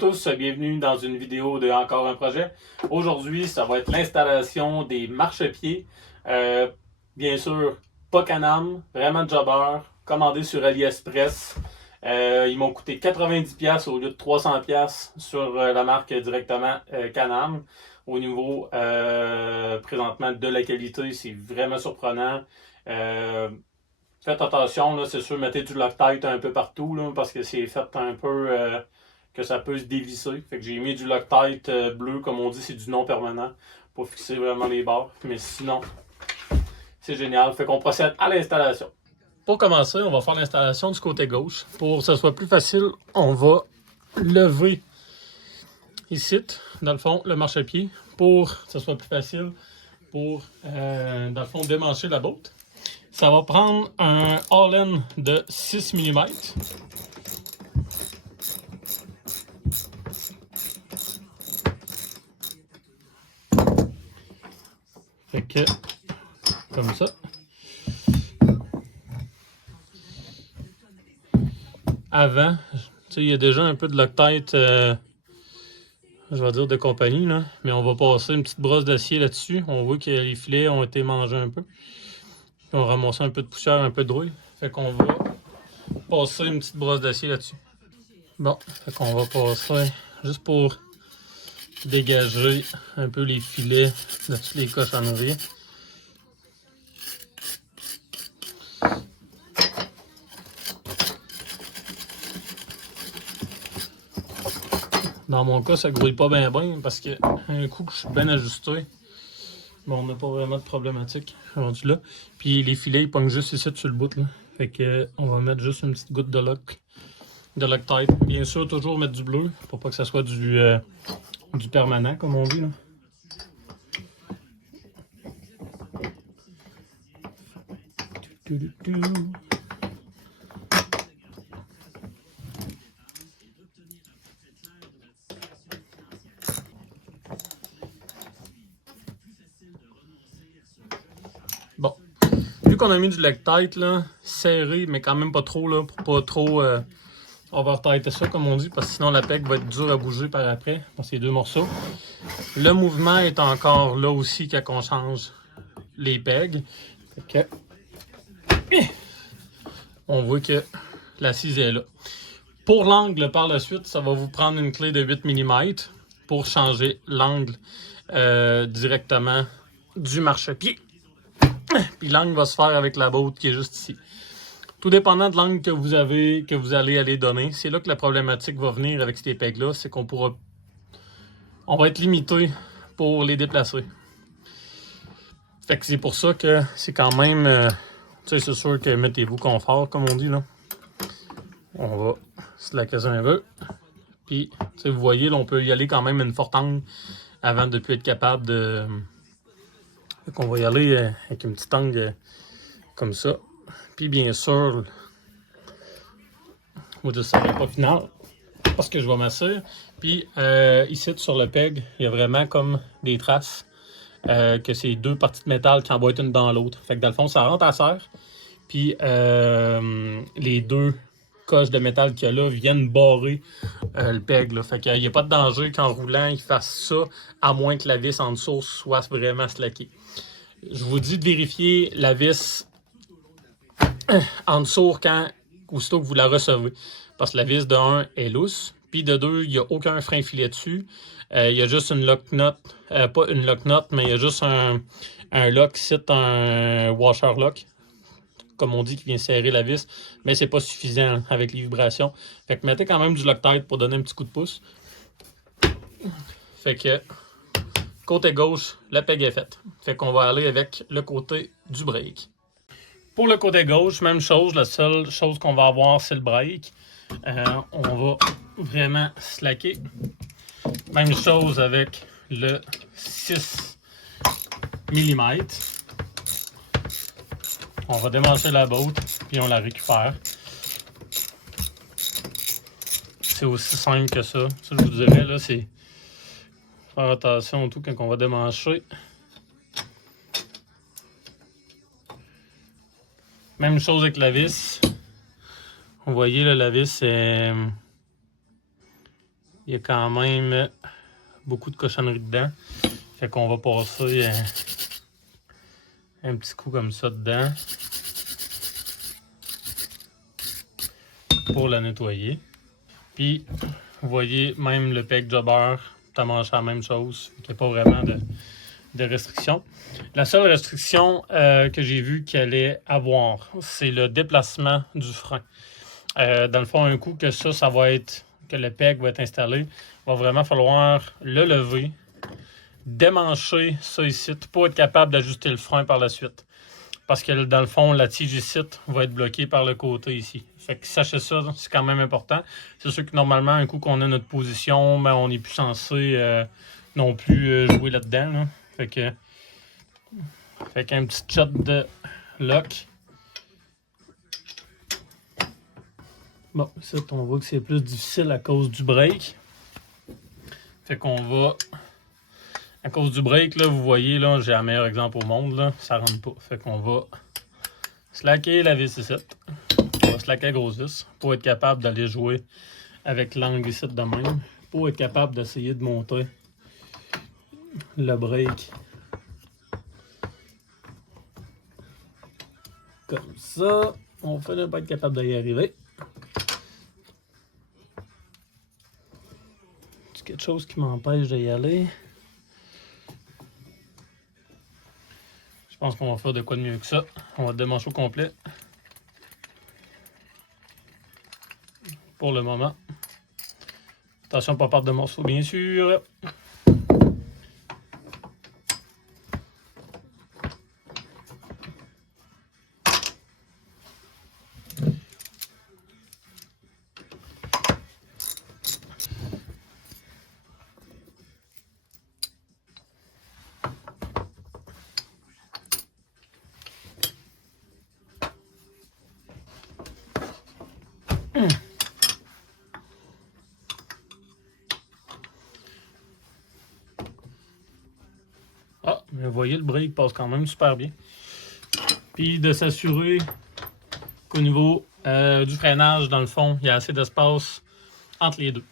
tous, bienvenue dans une vidéo de Encore un projet. Aujourd'hui, ça va être l'installation des marchepieds. Bien sûr, pas Can-Am, vraiment jobber, commandé sur AliExpress. Ils m'ont coûté 90$ au lieu de 300$ sur la marque directement Can-Am. Au niveau présentement de la qualité, c'est vraiment surprenant. Faites attention, là, c'est sûr, mettez du Loctite un peu partout là, parce que c'est fait un peu que ça peut se dévisser. Fait que j'ai mis du Loctite bleu, comme on dit, c'est du non permanent pour fixer vraiment les barres. Mais sinon, c'est génial. Fait qu'on procède à l'installation. Pour commencer, on va faire l'installation du côté gauche. Pour que ce soit plus facile, on va lever ici, dans le fond, le marchepied pour que ce soit plus facile pour, dans le fond, démancher la botte. Ça va prendre un All-in de 6 mm. Fait que, comme ça. Avant, tu sais, il y a déjà un peu de Loctite, je vais dire de compagnie, là. Mais on va passer une petite brosse d'acier là-dessus. On voit que les filets ont été mangés un peu. Puis on ramasse un peu de poussière, un peu de rouille. Fait qu'on va passer une petite brosse d'acier là-dessus. Bon, fait qu'on va passer juste pour dégager un peu les filets de toutes les cochonneries. Dans mon cas, ça grouille pas bien parce que un coup que je suis bien ajusté, bon, on n'a pas vraiment de problématique rendu là. Puis les filets, ils pognent juste ici sur le bout là. Fait que on va mettre juste une petite goutte de Loctite. Bien sûr, toujours mettre du bleu pour pas que ça soit du permanent comme on dit là. Bon, vu qu'on a mis du Loctite là, serré, mais quand même pas trop là, pour pas trop over-tighter ça comme on dit, parce que sinon la peg va être dure à bouger par après, dans ces deux morceaux. Le mouvement est encore là aussi quand on change les pegs. Fait que, on voit que l'assise est là. Pour l'angle par la suite, ça va vous prendre une clé de 8 mm pour changer l'angle directement du marchepied. Puis l'angle va se faire avec la botte qui est juste ici. Tout dépendant de l'angle que vous avez, que vous allez aller donner, c'est là que la problématique va venir avec ces pegs-là, c'est qu'on va être limité pour les déplacer. Fait que c'est pour ça que c'est quand même, tu sais, c'est sûr que mettez-vous confort, comme on dit là. On va slacker ça un peu. Puis, tu sais, vous voyez, là, on peut y aller quand même une forte angle avant de plus être capable de... Fait qu'on va y aller avec une petite angle comme ça. Puis, bien sûr, on va dire ça n'est pas final parce que je vais masser. Puis, ici, sur le peg, il y a vraiment comme des traces que c'est deux parties de métal qui emboîtent une dans l'autre. Fait que dans le fond, ça rentre à serre. Puis, les deux coches de métal qu'il y a là viennent barrer le peg. Là. Fait qu'il n'y a pas de danger qu'en roulant, il fasse ça, à moins que la vis en dessous soit vraiment slackée. Je vous dis de vérifier la vis en dessous aussitôt que vous la recevez. Parce que la vis de 1 est lousse. Puis de 2, il n'y a aucun frein filet dessus. Il y a juste une lock nut. Pas une lock nut, mais il y a juste un lock, c'est un washer lock, comme on dit, qui vient serrer la vis, mais c'est pas suffisant avec les vibrations. Fait que mettez quand même du Loctite pour donner un petit coup de pouce. Fait que côté gauche, la peg est faite. Fait qu'on va aller avec le côté du break. Pour le côté gauche, même chose, la seule chose qu'on va avoir, c'est le break. On va vraiment slacker. Même chose avec le 6 mm. On va démancher la botte, puis on la récupère. C'est aussi simple que ça. Ça, je vous dirais, là, c'est faire attention tout quand on va démancher. Même chose avec la vis. Vous voyez, là, la vis est il y a quand même beaucoup de cochonneries dedans. Fait qu'on va passer un petit coup comme ça dedans pour la nettoyer. Puis, vous voyez, même le PEG Jobber, ça mange la même chose. Il n'y a pas vraiment de restriction. La seule restriction que j'ai vu qu'elle allait avoir, c'est le déplacement du frein. Dans le fond, un coup que ça va être, que le PEG va être installé, il va vraiment falloir le lever, démancher ça ici pour être capable d'ajuster le frein par la suite. Parce que dans le fond, la tige ici va être bloquée par le côté ici. Fait que sachez ça, c'est quand même important. C'est sûr que normalement, un coup qu'on a notre position, ben, on n'est plus censé non plus jouer là-dedans. Là. Fait qu'un petit shot de lock. Bon, ça, on voit que c'est plus difficile à cause du break. Fait qu'on va... À cause du break, là, vous voyez, là, j'ai un meilleur exemple au monde, là, ça rentre pas. Fait qu'on va slacker la vis ici. On va slacker la grosse vis pour être capable d'aller jouer avec l'angle ici de même. Pour être capable d'essayer de monter le break. Comme ça. On fait ne pas être capable d'y arriver. C'est quelque chose qui m'empêche d'y aller. Je pense qu'on va faire de quoi de mieux que ça. On va démancher au complet. Pour le moment. Attention, pas perdre de morceaux, bien sûr. Ah, mais vous voyez, le break passe quand même super bien. Puis de s'assurer qu'au niveau du freinage, dans le fond, il y a assez d'espace entre les deux.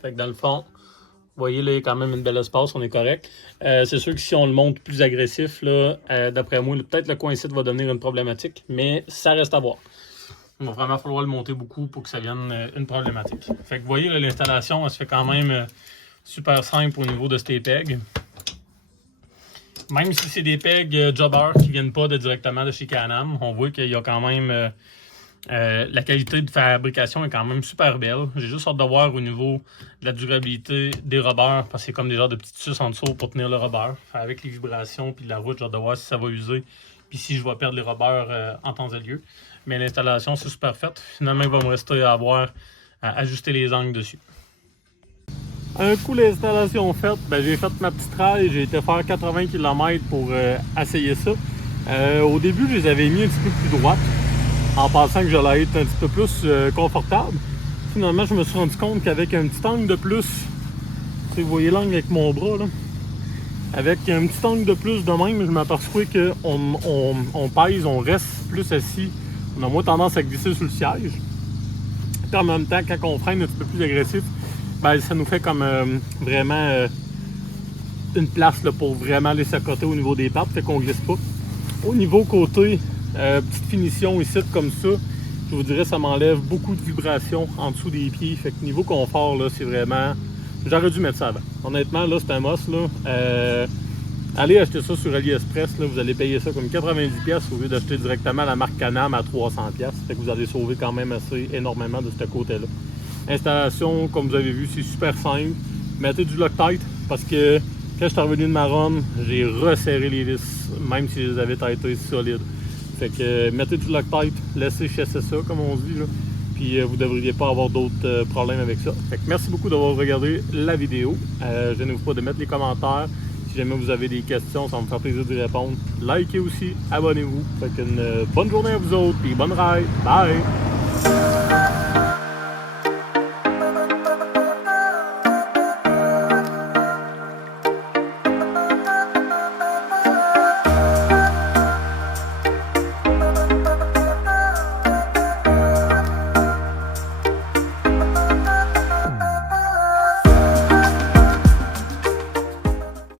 Fait que dans le fond, vous voyez, là, il y a quand même une belle espace, on est correct. C'est sûr que si on le monte plus agressif, là, d'après moi, peut-être le coin ici va donner une problématique, mais ça reste à voir. Il va vraiment falloir le monter beaucoup pour que ça vienne une problématique. Fait que vous voyez, l'installation, elle se fait quand même super simple au niveau de ces pegs. Même si c'est des pegs Jobber qui ne viennent pas directement de chez Can-Am, on voit qu'il y a quand même... la qualité de fabrication est quand même super belle. J'ai juste hâte de voir au niveau de la durabilité des rubbers, parce que c'est comme des genres de petites suces en dessous pour tenir le rubber. Avec les vibrations puis la route, j'ai hâte de voir si ça va user, puis si je vais perdre les rubbers en temps et lieu. Mais l'installation, c'est super faite. Finalement, il va me rester à avoir à ajuster les angles dessus. Un coup l'installation faite, ben, j'ai fait ma petite raille, j'ai été faire 80 km pour essayer ça. Au début, je les avais mis un petit peu plus droites, en pensant que j'allais être un petit peu plus confortable. Finalement, je me suis rendu compte qu'avec un petit angle de plus, vous voyez l'angle avec mon bras, là, avec un petit angle de plus de même, je m'aperçois qu'on pèse, on reste plus assis, on a moins tendance à glisser sur le siège. Puis en même temps, quand on freine un petit peu plus agressif, ben, ça nous fait comme vraiment une place là, pour vraiment laisser à côté au niveau des pattes, fait qu'on glisse pas. Au niveau côté, petite finition ici comme ça, je vous dirais ça m'enlève beaucoup de vibrations en dessous des pieds. Fait que niveau confort, là, c'est vraiment... J'aurais dû mettre ça avant. Honnêtement, là, c'est un must. Là. Allez acheter ça sur AliExpress, là, vous allez payer ça comme 90$ au lieu d'acheter directement la marque Can-Am à 300$. Fait que vous allez sauver quand même assez énormément de ce côté-là. Installation, comme vous avez vu, c'est super simple. Mettez du Loctite parce que quand je suis revenu de ma run, j'ai resserré les vis, même si je les avais têtées solides. Fait que mettez du Loctite, laissez chasser ça, comme on dit, là. Puis vous ne devriez pas avoir d'autres problèmes avec ça. Fait que merci beaucoup d'avoir regardé la vidéo. Gênez-vous pas de mettre les commentaires. Si jamais vous avez des questions, ça va me faire plaisir d'y répondre. Likez aussi, abonnez-vous. Fait qu'une bonne journée à vous autres, puis bonne ride. Bye!